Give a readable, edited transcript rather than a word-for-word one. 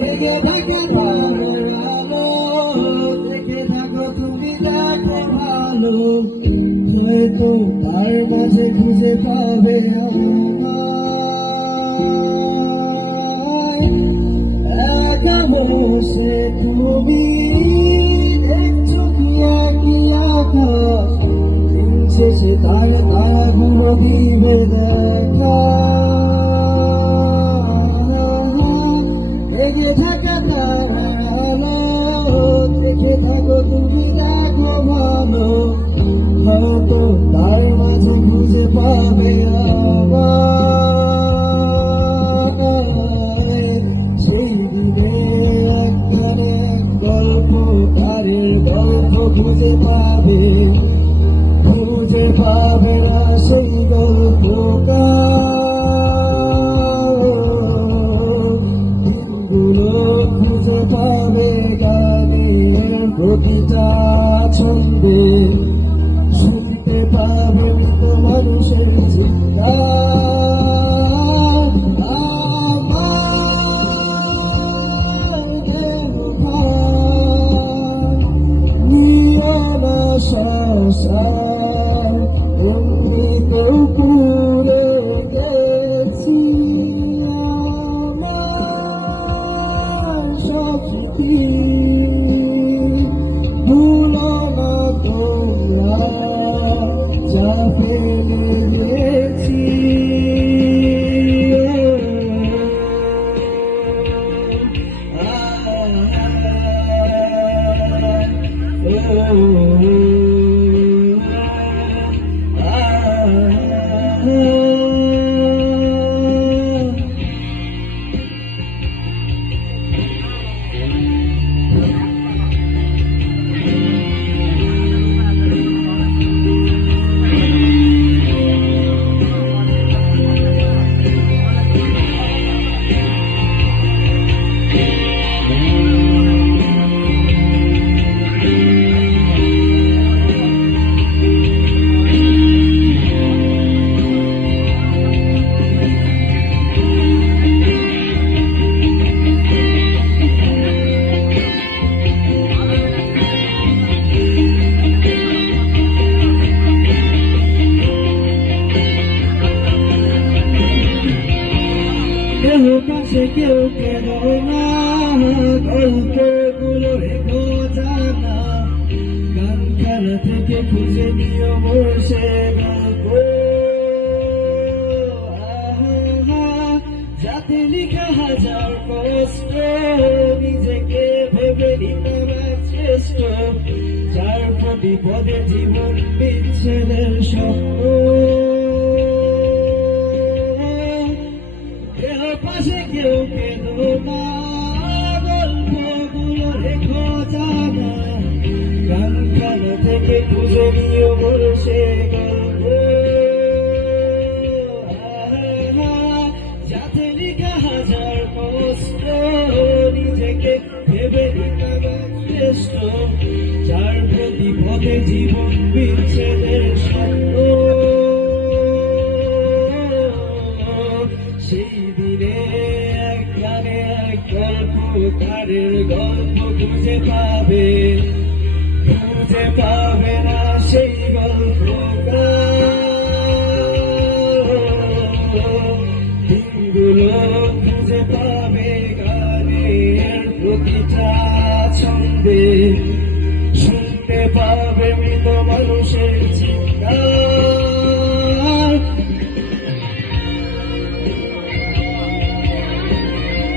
লেগে থাকে তাদের আলো, দেখে থাকো তুমি দেখো ভালো, হয়তো তার মাঝে খুঁজে পাবে আমায়। একা বসে তুমি দেখছো কি একই আকাশ, দিন শেষে তার তারাগুলো দিবে দেখা। লেগে থাকে তারা আলো, দেখে থাকো তুমি দেখো ভালো, হয়তো তার মাঝে খুঁজে পাবে আমায়। সেই দিনে একখানে গল্পকারের গল্প খুঁজে পাবে, খুঁজে পাবে না সেই গল্পকার। দিনগুলো খুঁজে পাবে গানের প্রতিটা ছন্দে, শুনতে পাবে তো মানুষের চিৎকার। আমার দেহ ভার নিও না সংসার, এমনিতেও পুড়ে গেছি আমার সব স্মৃতি। ভুলো না তোমরা যা ফেলে গেছি। কেউ পাশে কেউ কেন না, গল্পগুলো রেখো জানা, গান খেলা থেকে খুঁজে নিও মোর সে গল্প। যাতে লিখা হাজার কষ্ট, নিজেকে ভেবে নিতাম এক শ্রেষ্ঠ, যার প্রতি পদে জীবন বিচ্ছেদের স্বপ্ন। কেউ পাশে কেউ কেন না, গল্পগুলো রেখো জানা, গান খেলা থেকে খুঁজে নিও মোর সে গল্প। যাতে লিখা হাজার কষ্ট, নিজেকে ভেবে নিতাম এক শ্রেষ্ঠ, যার প্রতি পদে জীবন বিচ্ছেদের স্বপ্ন। সেই দিনে এক গানে এক গল্পকারের গল্প খুঁজে পাবে, খুঁজে পাবে না সেই গল্পকার। দিনগুলো খুঁজে পাবে গানের প্রতিটা ছন্দে, শুনতে পাবে মৃত মানুষের